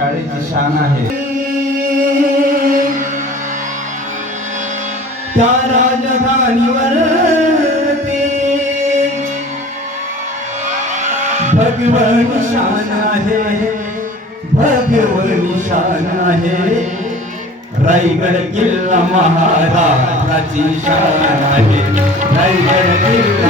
शाळेची शान आहे. त्या राजधानीवर भगवन शान आहे. भगवन शान आहे. रायगड किल्ला महाराजाची शान आहे. रायगड किल्ला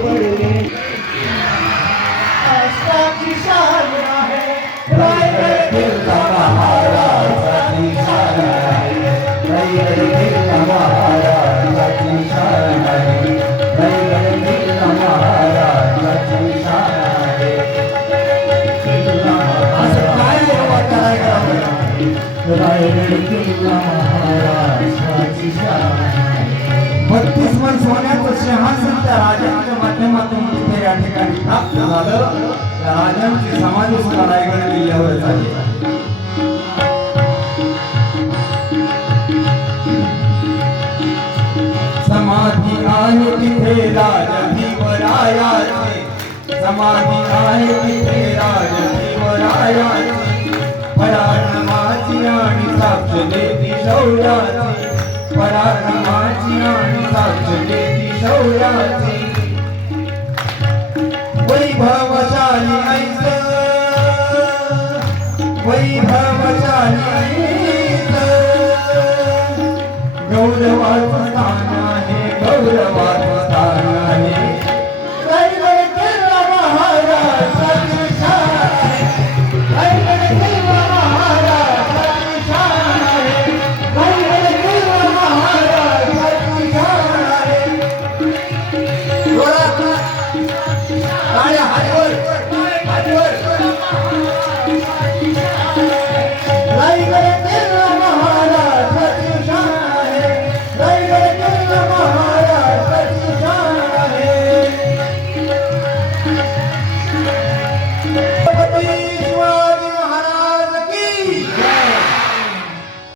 घाती पडले राष्ट्राची शान आहे रायगड किल्ला महाराजाची शान आहे रायगड किल्ला महाराजाची शान आहे रायगड किल्ला महाराजाची शान आहे असं काय वाटतं रायगड किल्ला महाराजाची माध्यमातून तिथे या ठिकाणी प्राप्त झालं. त्या राजांची समाधी सुद्धा रायगड किल्ल्यावरच आहे. समाधी आहे तिथे राजधीवरायाची. समाधी आहे तिथे राजधीवरायाची. पराक्रमाची आणि साक्ष देती शौर्याची. पराक्रमाची आणि साक्ष देती शौर्याची. वैभवशाली ऐस Please,